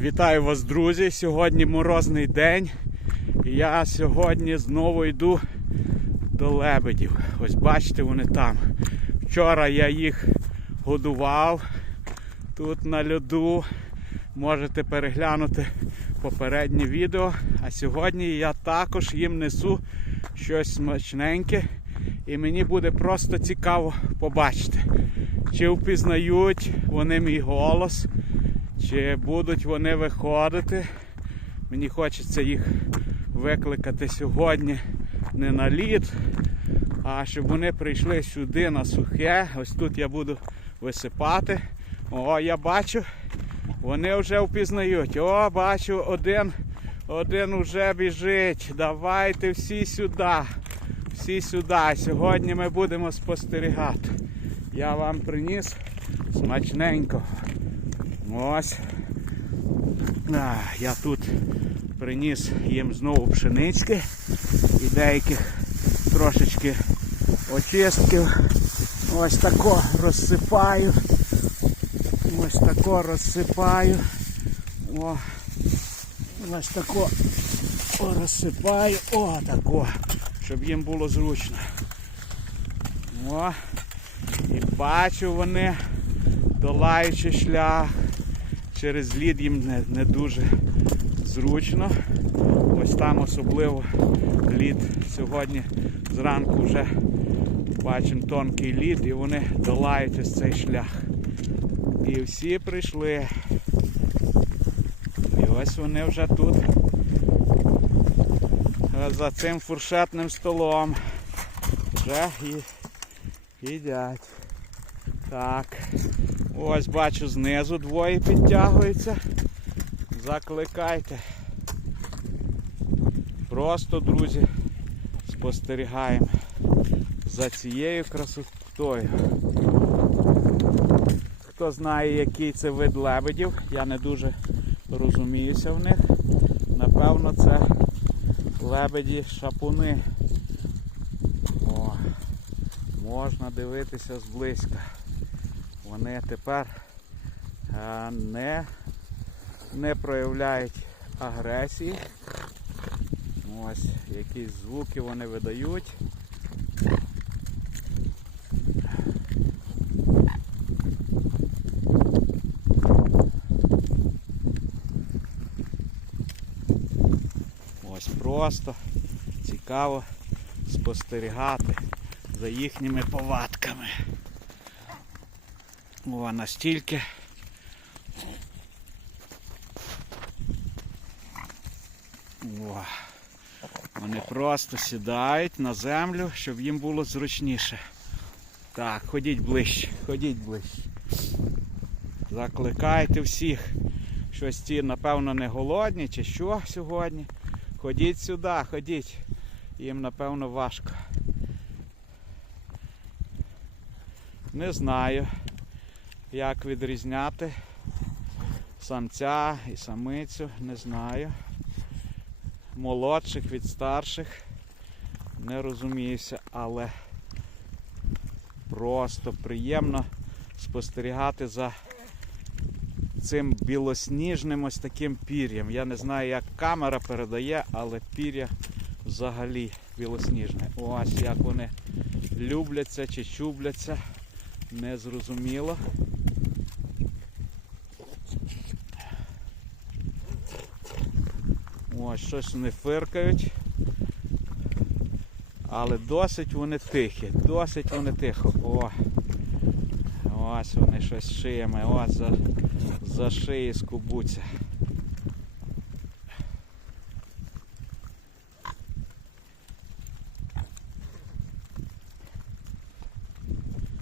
Вітаю вас, друзі! Сьогодні морозний день. Я сьогодні знову йду до лебедів. Ось бачите, вони там. Вчора я їх годував тут на льоду. Можете переглянути попереднє відео. А сьогодні я також їм несу щось смачненьке. І мені буде просто цікаво побачити, чи впізнають вони мій голос. Чи будуть вони виходити? Мені хочеться їх викликати сьогодні не на лід, а щоб вони прийшли сюди на сухе. Ось тут я буду висипати. О, я бачу, вони вже впізнають. О, бачу, один, один вже біжить. Давайте всі сюди. Всі сюди. Сьогодні ми будемо спостерігати. Я вам приніс смачненького. Ось. Я тут приніс їм знову пшенички і деяких трошечки очистків. Ось тако розсипаю. Ось тако розсипаю. О, ось тако розсипаю. О, тако, щоб їм було зручно. О, і бачу вони долаючи шлях через лід їм не, не дуже зручно. Ось там особливо лід сьогодні зранку вже бачимо тонкий лід і вони долають ось цей шлях. І всі прийшли. І ось вони вже тут за цим фуршетним столом. Вже їдять. Так. Ось бачу знизу двоє підтягуються. Закликайте. Просто, друзі, спостерігаємо за цією красотою. Хто знає, який це вид лебедів, я не дуже розуміюся в них. Напевно, це лебеді шапуни. О, можна дивитися зблизька вони тепер е, не, не проявляють агресії. Ось якісь звуки вони видають. Ось просто цікаво спостерігати за їхніми повадками. О, настільки. О, вони просто сідають на землю, щоб їм було зручніше. Так, ходіть ближче, ходіть ближче. Закликайте всіх. Щось ті, напевно, не голодні чи що сьогодні. Ходіть сюди, ходіть. Їм, напевно, важко. Не знаю як відрізняти самця і самицю, не знаю. Молодших від старших не розуміюся, але просто приємно спостерігати за цим білосніжним ось таким пір'ям. Я не знаю, як камера передає, але пір'я взагалі білосніжне. Ось як вони любляться чи чубляться, незрозуміло. Ось щось вони фиркають. Але досить вони тихі, досить вони тихо. О! Ось вони щось шиями, ось за, за шиї скубуться.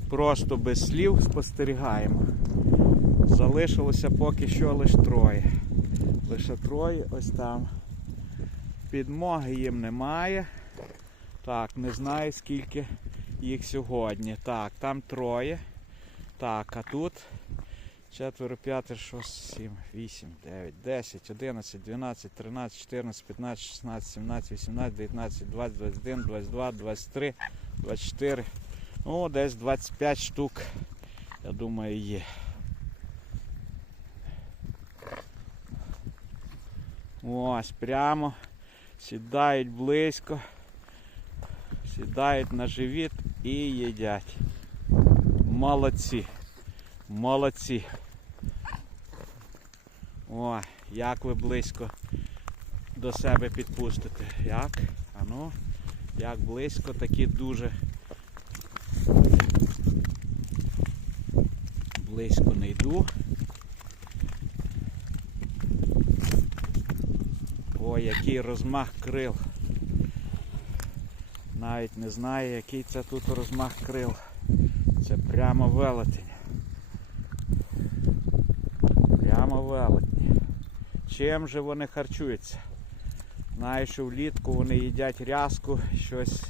Просто без слів спостерігаємо. Залишилося поки що лише троє. Лише троє ось там. Підмоги їм немає. Так, не знаю скільки їх сьогодні. Так, там троє. Так, а тут четверо, п'ятеро, шость, сім, вісім, дев'ять, десять, одинадцять, дванадцять, тринадцять, чотирнадцять, п'ятнадцять, шістнадцять, сімнадцять, вісімнадцять, дев'ятнадцять, двадцять, двадцять один, двадцять два, двадцять три, двадцять чотири. Ну, десь 25 штук, я думаю, є. Ось, прямо сідають близько, сідають на живіт і їдять. Молодці. Молодці. О, як ви близько до себе підпустите. Як? Ану, як близько, такі дуже близько не йду. О, який розмах крил. Навіть не знаю, який це тут розмах крил. Це прямо велетень. Прямо велетень. Чим же вони харчуються? Знаю, що влітку вони їдять рязку, щось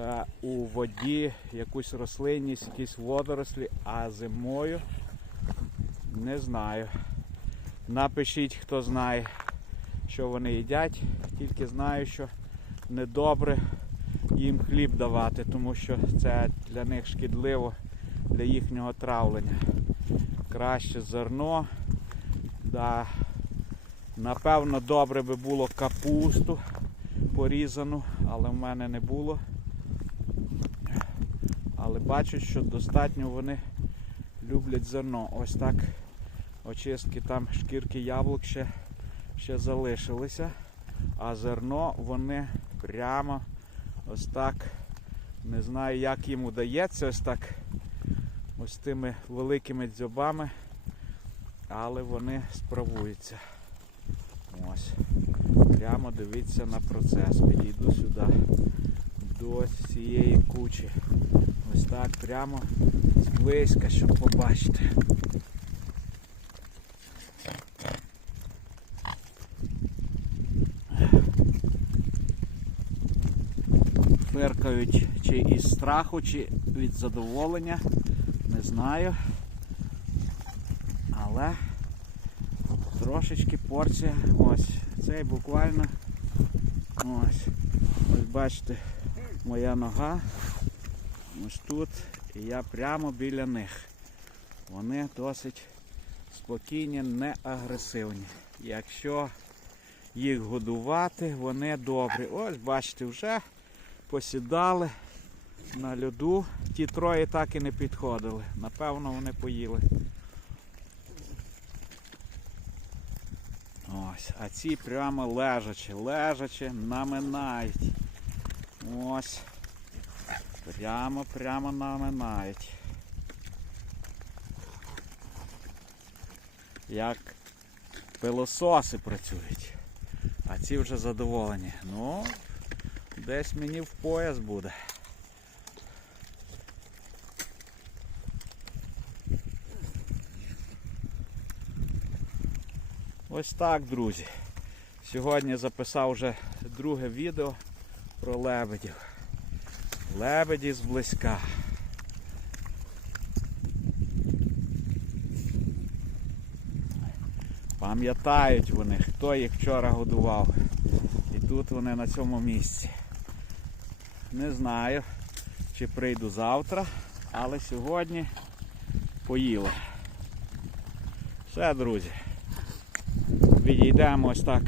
е, у воді, якусь рослинність, якісь водорослі, а зимою не знаю. Напишіть, хто знає, що вони їдять. Тільки знаю, що недобре їм хліб давати, тому що це для них шкідливо для їхнього травлення. Краще зерно. Да. Напевно, добре би було капусту порізану, але в мене не було. Але бачу, що достатньо вони люблять зерно. Ось так очистки там шкірки яблук ще, ще залишилися. А зерно вони прямо ось так. Не знаю, як їм удається ось так. Ось тими великими дзьобами. Але вони справуються. Ось. Прямо дивіться на процес. Підійду сюди до цієї кучі. Ось так прямо зблизька, щоб побачити. Фиркають чи із страху, чи від задоволення. Не знаю. Але трошечки порція. Ось. Цей буквально. Ось. Ось бачите, моя нога. Ось тут. І я прямо біля них. Вони досить спокійні, не агресивні. Якщо їх годувати, вони добрі. Ось бачите, вже посідали на льоду. Ті троє так і не підходили. Напевно, вони поїли. Ось, а ці прямо лежачі, лежачі, наминають. Ось. Прямо, прямо наминають. Як пилососи працюють. А ці вже задоволені. Ну, десь мені в пояс буде. Ось так, друзі. Сьогодні записав вже друге відео про лебедів. Лебеді зблизька. Пам'ятають вони, хто їх вчора годував. І тут вони на цьому місці. Не знаю, чи прийду завтра, але сьогодні поїли. Все, друзі. Відійдемо ось так,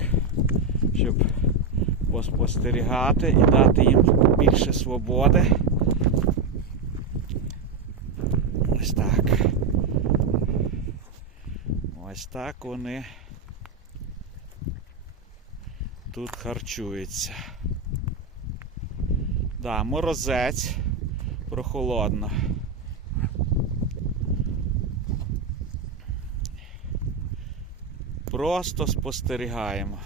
щоб поспостерігати і дати їм більше свободи. Ось так. Ось так вони тут харчуються. Да, морозець прохолодно. Просто спостерігаємо.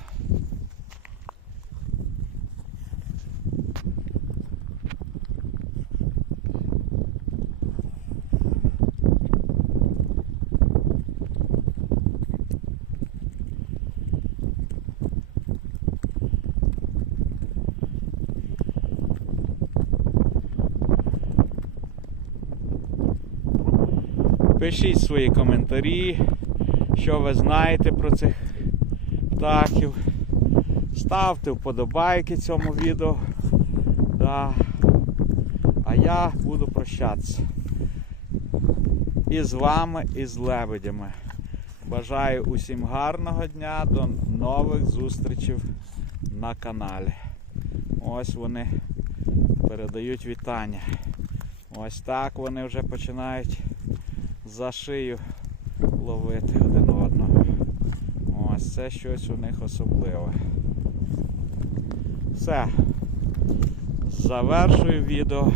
Пишіть свої коментарі, що ви знаєте про цих птахів. Ставте вподобайки цьому відео. Да. А я буду прощатися. І з вами, і з лебедями. Бажаю усім гарного дня, до нових зустрічей на каналі. Ось вони передають вітання. Ось так вони вже починають за шию ловити один одного. Ось це щось у них особливе. Все. Завершую відео.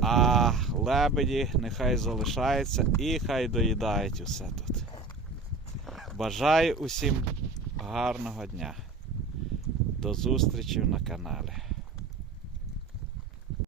А лебеді нехай залишаються і хай доїдають усе тут. Бажаю усім гарного дня. До зустрічі на каналі.